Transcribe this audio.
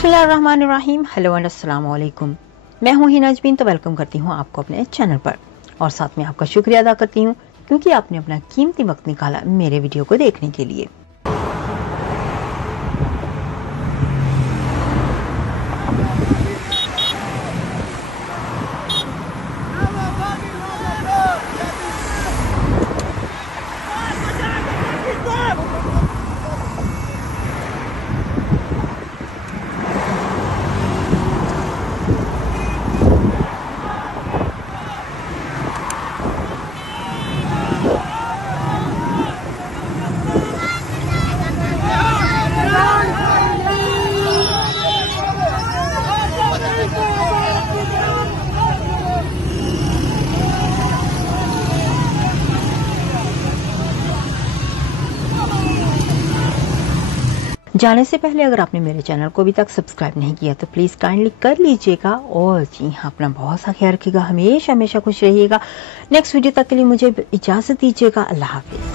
बिस्मिल्लाहिर्रहमानिर्रहीम। Hello and अस्सलाम वालेकुम। मैं हूं हिना अजमीन, तो वेलकम करती हूं आपको अपने चैनल पर और साथ में आपका शुक्रिया अदा करती हूं क्योंकि आपने अपना कीमती वक्त निकाला मेरे वीडियो को देखने के लिए। जाने से पहले अगर आपने मेरे चैनल को अभी तक सब्सक्राइब नहीं किया तो प्लीज काइंडली कर लीजिएगा और जी हाँ, अपना बहुत सा ख्याल रखिएगा, हमेशा हमेशा खुश रहिएगा। नेक्स्ट वीडियो तक के लिए मुझे इजाजत दीजिएगा। अल्लाह हाफिज।